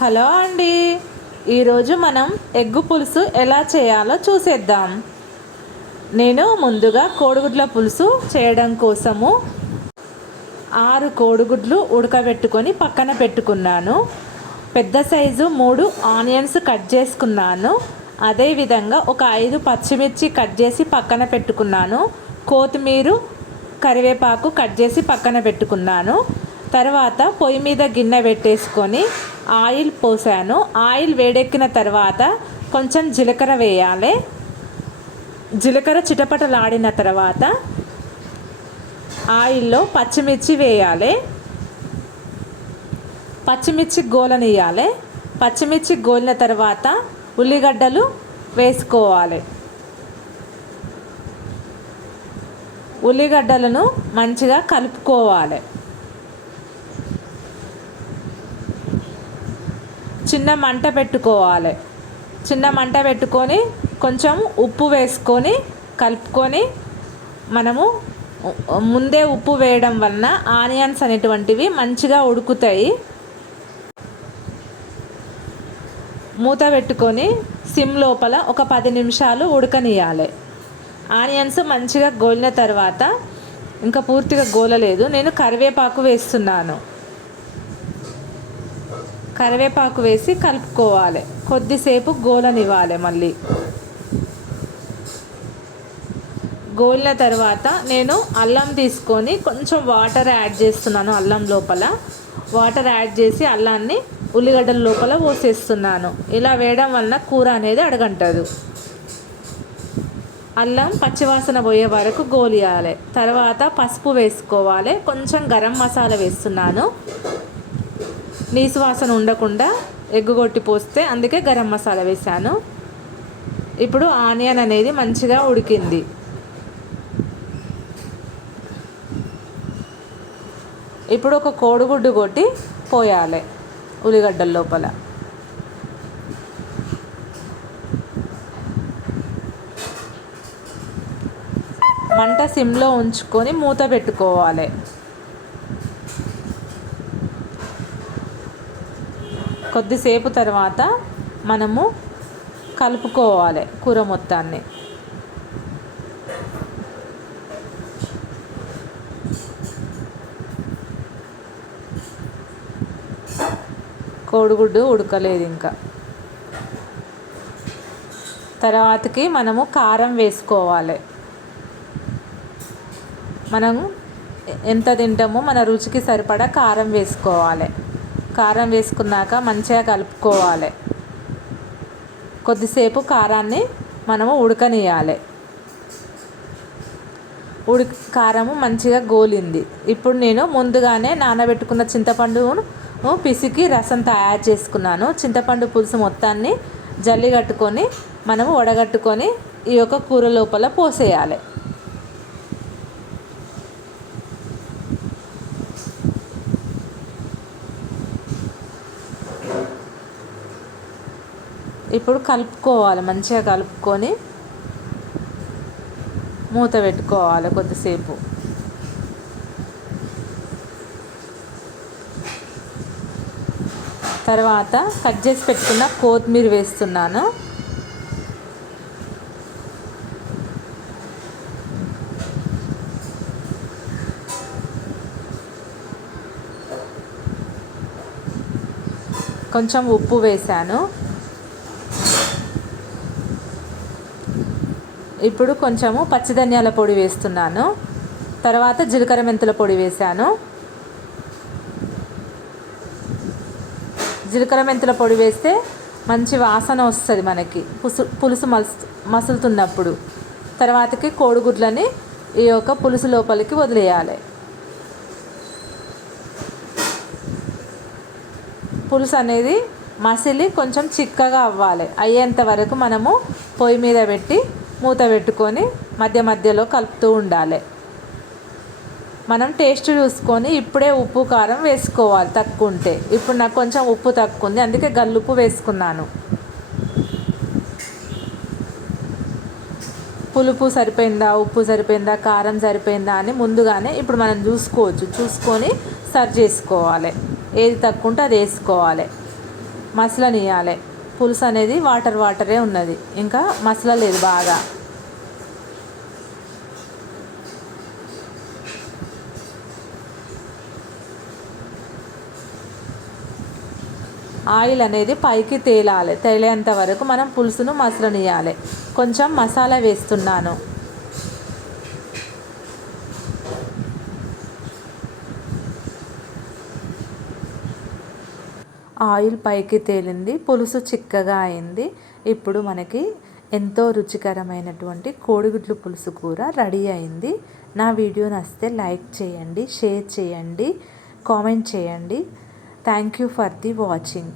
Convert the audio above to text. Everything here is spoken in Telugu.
హలో అండి. ఈరోజు మనం ఎగ్గు పులుసు ఎలా చేయాలో చూసేద్దాం. నేను ముందుగా కోడిగుడ్ల పులుసు చేయడం కోసము ఆరు కోడిగుడ్లు ఉడకబెట్టుకొని పక్కన పెట్టుకున్నాను. పెద్ద సైజు మూడు ఆనియన్స్ కట్ చేసుకున్నాను. అదేవిధంగా ఒక ఐదు పచ్చిమిర్చి కట్ చేసి పక్కన పెట్టుకున్నాను. కొత్తిమీర కరివేపాకు కట్ చేసి పక్కన పెట్టుకున్నాను. తర్వాత పొయ్యి మీద గిన్నె పెట్టేసుకొని ఆయిల్ పోసాను. ఆయిల్ వేడెక్కిన తర్వాత కొంచెం జీలకర్ర వేయాలి. జీలకర్ర చిటపటలాడిన తర్వాత ఆయిల్లో పచ్చిమిర్చి వేయాలి. పచ్చిమిర్చి గోలనియాలి పచ్చిమిర్చి గోలిన తర్వాత ఉల్లిగడ్డలు వేసుకోవాలి. ఉల్లిగడ్డలను మంచిగా కలుపుకోవాలి. చిన్న మంట పెట్టుకోవాలి. చిన్న మంట పెట్టుకొని కొంచెం ఉప్పు వేసుకొని కలుపుకొని మనము ముందే ఉప్పు వేయడం వలన ఆనియన్స్ అనేటువంటివి మంచిగా ఉడుకుతాయి. మూత పెట్టుకొని సిమ్ లోపల ఒక పది నిమిషాలు ఉడకనియాలి ఆనియన్స్ మంచిగా గోలిన తర్వాత ఇంకా పూర్తిగా గోలలేదు. నేను కరివేపాకు వేస్తున్నాను. కరివేపాకు వేసి కలుపుకోవాలి. కొద్దిసేపు గోలనివ్వాలి మళ్ళీ. గోలిన తర్వాత నేను అల్లం తీసుకొని కొంచెం వాటర్ యాడ్ చేస్తున్నాను అల్లం లోపల. వాటర్ యాడ్ చేసి అల్లాన్ని ఉల్లిగడ్డల లోపల పోసేస్తున్నాను. ఇలా వేయడం వలన కూర అనేది అడగంటదు. అల్లం పచ్చివాసన పోయే వరకు గోలియాలి. తర్వాత పసుపు వేసుకోవాలి. కొంచెం గరం మసాలా వేస్తున్నాను. నీసు వాసన ఉండకుండా ఎగ్గు కొట్టి పోస్తే అందుకే గరం మసాలా వేసాను ఇప్పుడు ఆనియన్ అనేది మంచిగా ఉడికింది. ఇప్పుడు ఒక కోడిగుడ్డు కొట్టి పోయాలి ఉల్లిగడ్డల లోపల. మంట సిమ్లో ఉంచుకొని మూత పెట్టుకోవాలి. కొద్దిసేపు తర్వాత మనము కలుపుకోవాలి కూర మొత్తాన్ని. కోడిగుడ్డు ఉడకలేదు ఇంకా. తర్వాతకి మనము కారం వేసుకోవాలి. మనం ఎంత తింటామో మన రుచికి సరిపడా కారం వేసుకోవాలి. కారం వేసుకున్నాక మంచిగా కలుపుకోవాలి. కొద్దిసేపు కారాన్ని మనము ఉడకనియాలి ఉడి కారము మంచిగా గోలింది. ఇప్పుడు నేను ముందుగానే నానబెట్టుకున్న చింతపండును పిసికి రసం తయారు చేసుకున్నాను. చింతపండు పులుసు మొత్తాన్ని జల్లి కట్టుకొని మనము వడగట్టుకొని ఈ యొక్క కూర లోపల పోసేయాలి. ఇప్పుడు కలుపుకోవాలి మంచిగా కలుపుకొని మూత పెట్టుకోవాలి కొద్దిసేపు. తర్వాత కట్ చేసి పెట్టుకున్న కొత్తిమీర వేస్తున్నాను. కొంచెం ఉప్పు వేశాను. ఇప్పుడు కొంచెము పచ్చిధనియాల పొడి వేస్తున్నాను. తర్వాత జీలకర్ర మెంతుల పొడి వేశాను. జీలకర్ర మెంతుల పొడి వేస్తే మంచి వాసన వస్తుంది మనకి. పుసు పులుసు మసు మసులుతున్నప్పుడు. తర్వాతకి కోడిగుడ్లని ఈ యొక్క పులుసు లోపలికి వదిలేయాలి. పులుసు అనేది మసిలి కొంచెం చిక్కగా అవ్వాలి. అయ్యేంత వరకు మనము పొయ్యి మీద పెట్టి మూత పెట్టుకొని మధ్య మధ్యలో కలుపుతూ ఉండాలి. మనం టేస్ట్ చూసుకొని ఇప్పుడే ఉప్పు కారం వేసుకోవాలి తక్కువ ఉంటే ఇప్పుడు నాకు కొంచెం ఉప్పు తక్కువ ఉంది అందుకే గల్లుప్పు వేసుకున్నాను. పులుపు సరిపోయిందా ఉప్పు సరిపోయిందా కారం సరిపోయిందా అని ముందుగానే ఇప్పుడు మనం చూసుకోవచ్చు. చూసుకొని సర్వ్ చేసుకోవాలి. ఏది తక్కువ ఉంటే అది వేసుకోవాలి. మసలనియాలి పులుసు అనేది వాటర్ వాటరే ఉన్నది. ఇంకా మసలలేదు బాగా. ఆయిల్ అనేది పైకి తేలాలి. తేలేంత వరకు మనం పులుసును మసలనియాలి కొంచెం మసాలా వేస్తున్నాను. ఆయిల్ పైకి తేలింది పులుసు చిక్కగా అయింది. ఇప్పుడు మనకి ఎంతో రుచికరమైనటువంటి కోడిగుడ్లు పులుసు కూర రెడీ అయింది. నా వీడియో నచ్చితే లైక్ చేయండి షేర్ చేయండి కామెంట్ చేయండి. Thank you for the watching